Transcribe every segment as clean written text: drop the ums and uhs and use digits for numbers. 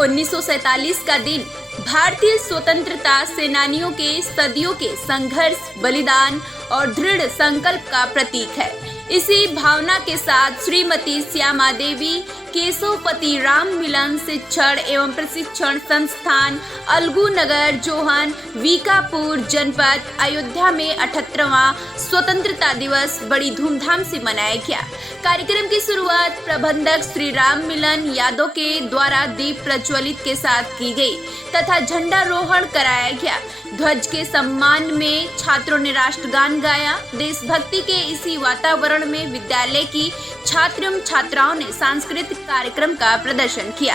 1947 का दिन भारतीय स्वतंत्रता सेनानियों के सदियों के संघर्ष, बलिदान और दृढ़ संकल्प का प्रतीक है। इसी भावना के साथ श्रीमती श्यामा देवी केशवपति राम मिलन शिक्षण एवं प्रशिक्षण संस्थान अलगू नगर जोहन वीकापुर जनपद अयोध्या में 78वां स्वतंत्रता दिवस बड़ी धूमधाम से मनाया गया। कार्यक्रम की शुरुआत प्रबंधक श्री राम मिलन यादव के द्वारा दीप प्रज्वलित के साथ की गई तथा झंडारोहण कराया गया। ध्वज के सम्मान में छात्रों ने राष्ट्रगान गाया। देशभक्ति के इसी वातावरण में विद्यालय की छात्राओं ने सांस्कृतिक कार्यक्रम का प्रदर्शन किया।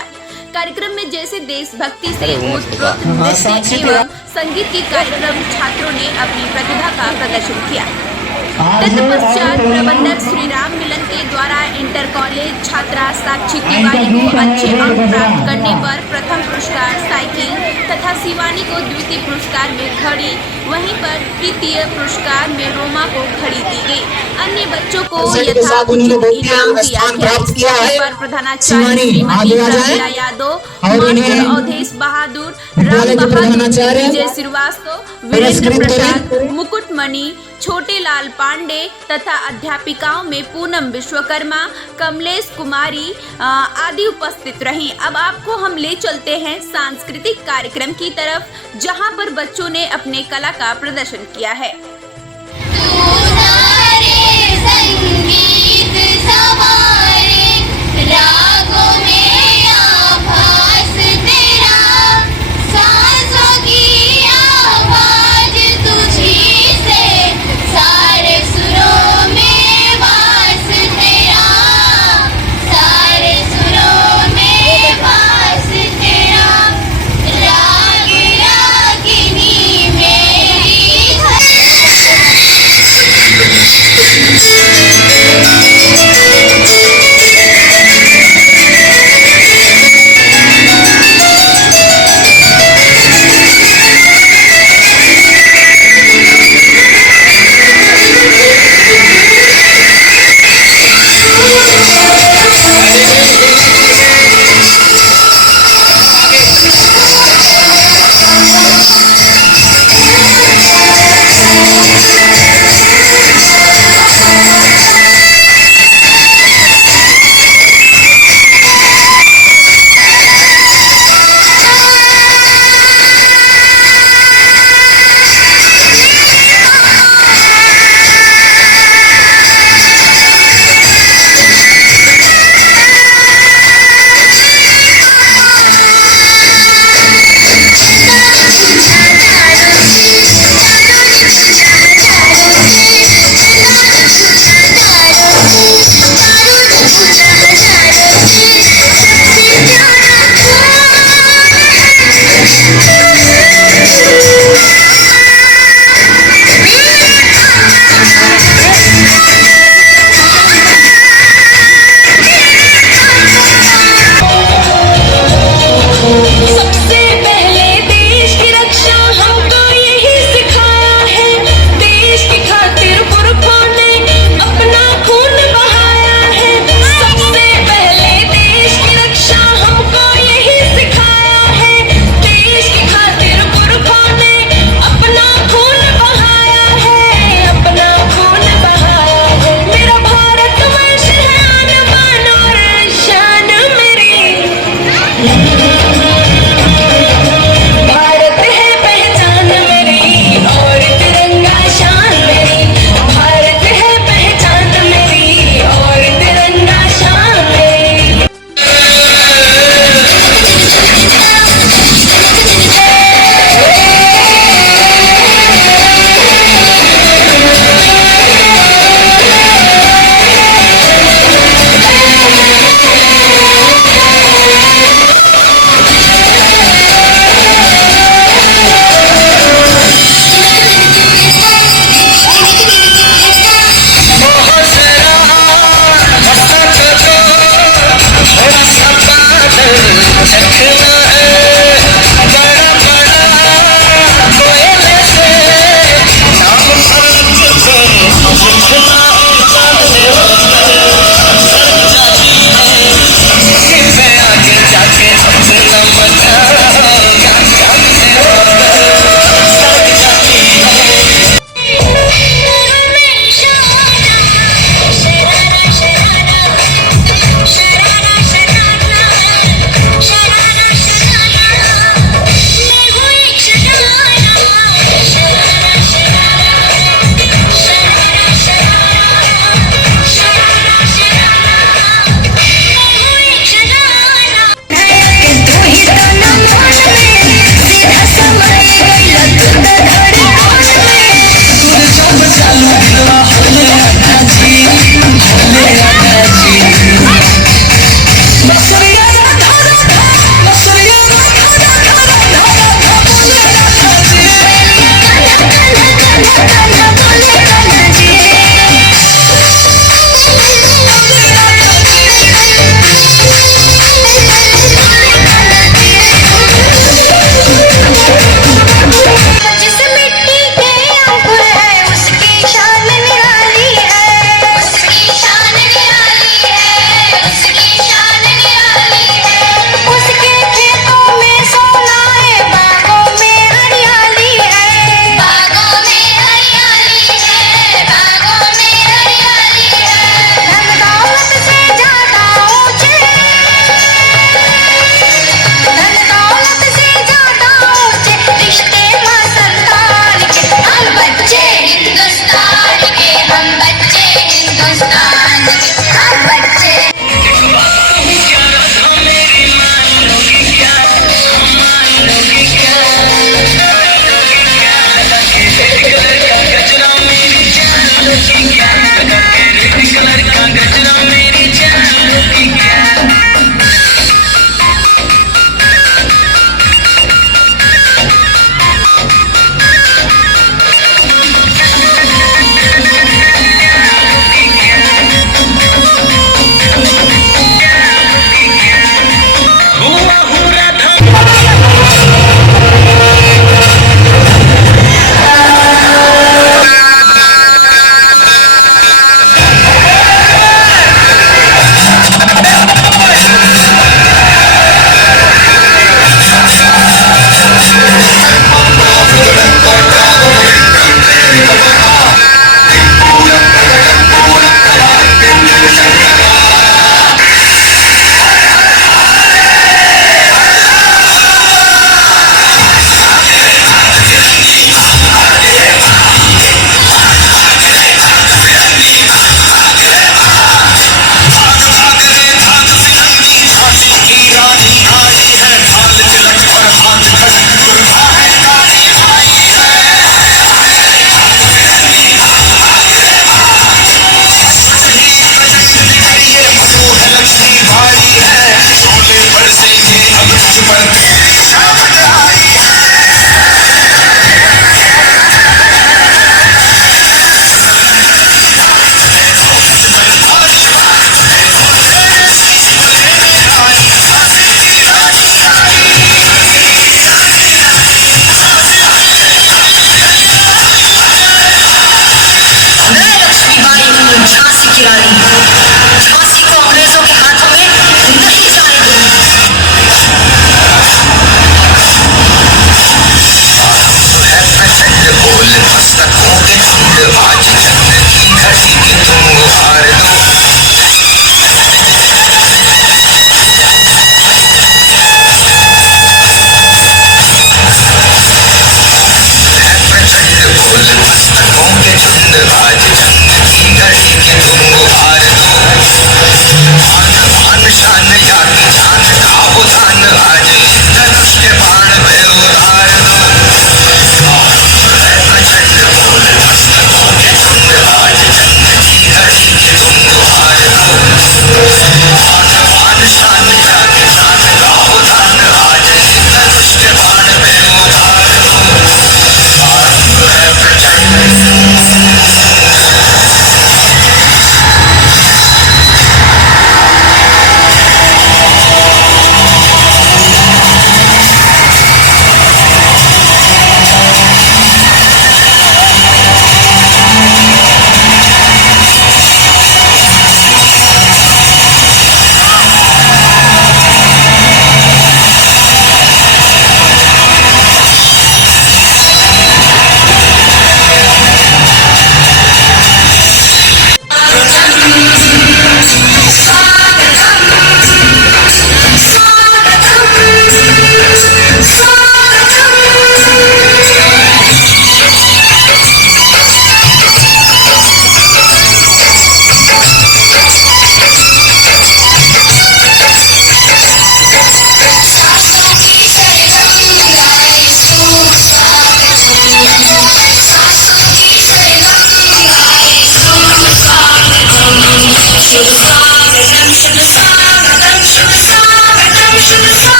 कार्यक्रम में जैसे देशभक्ति से ओतप्रोत नृत्य एवं संगीत की कार्यक्रम छात्रों ने अपनी प्रतिभा का प्रदर्शन किया। तत्पश्चात प्रबंधक श्री राम मिलन के द्वारा इंटर कॉलेज छात्रा साक्षी तिवारी को अच्छे अंक प्राप्त करने पर प्रथम पुरस्कार साइकिल तथा शिवानी को द्वितीय पुरस्कार में घड़ी, वहीं पर तृतीय पुरस्कार में रोमा को घड़ी दी गई। अन्य बच्चों को यथाउचित इनाम दिया गया। प्रधानाचार्य श्रीमती प्रमिला यादव, मास्टर अवधेश बहादुर, राम बहादुर, विजय श्रीवास्तव, वीरेंद्र प्रसाद, मुकुटमणि, छोटे लाल पांडे तथा अध्यापिकाओं में पूनम विश्वकर्मा, कमलेश कुमारी आदि उपस्थित रहीं। अब आपको हम ले चलते हैं सांस्कृतिक कार्यक्रम की तरफ, जहां पर बच्चों ने अपने कला का प्रदर्शन किया है।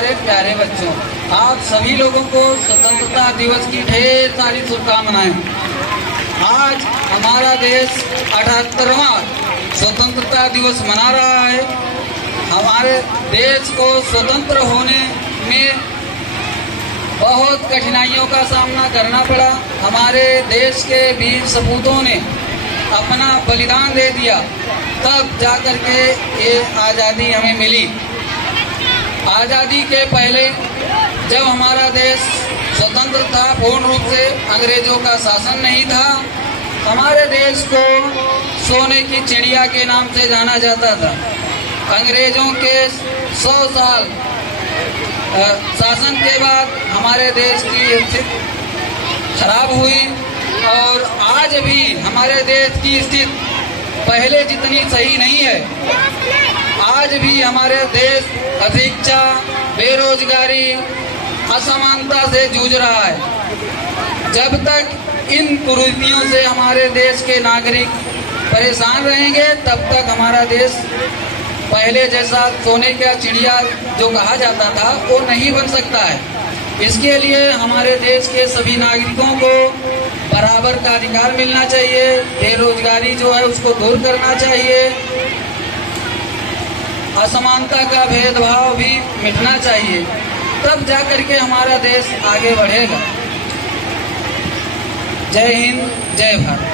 हमारे प्यारे बच्चों, आप सभी लोगों को स्वतंत्रता दिवस की ढेर सारी शुभकामनाएं। आज हमारा देश 78वां स्वतंत्रता दिवस मना रहा है। हमारे देश को स्वतंत्र होने में बहुत कठिनाइयों का सामना करना पड़ा। हमारे देश के वीर सपूतों ने अपना बलिदान दे दिया, तब जाकर के ये आज़ादी हमें मिली। आज़ादी के पहले जब हमारा देश स्वतंत्र था, पूर्ण रूप से अंग्रेजों का शासन नहीं था, हमारे देश को सोने की चिड़िया के नाम से जाना जाता था। अंग्रेजों के 100 साल शासन के बाद हमारे देश की स्थिति खराब हुई और आज भी हमारे देश की स्थिति पहले जितनी सही नहीं है। आज भी हमारे देश अशिक्षा, बेरोजगारी, असमानता से जूझ रहा है। जब तक इन कुरीतियों से हमारे देश के नागरिक परेशान रहेंगे, तब तक हमारा देश पहले जैसा सोने का चिड़िया जो कहा जाता था वो नहीं बन सकता है। इसके लिए हमारे देश के सभी नागरिकों को बराबर का अधिकार मिलना चाहिए, बेरोजगारी जो है उसको दूर करना चाहिए, असमानता का भेदभाव भी मिटना चाहिए, तब जाकर के हमारा देश आगे बढ़ेगा। जय हिंद, जय भारत।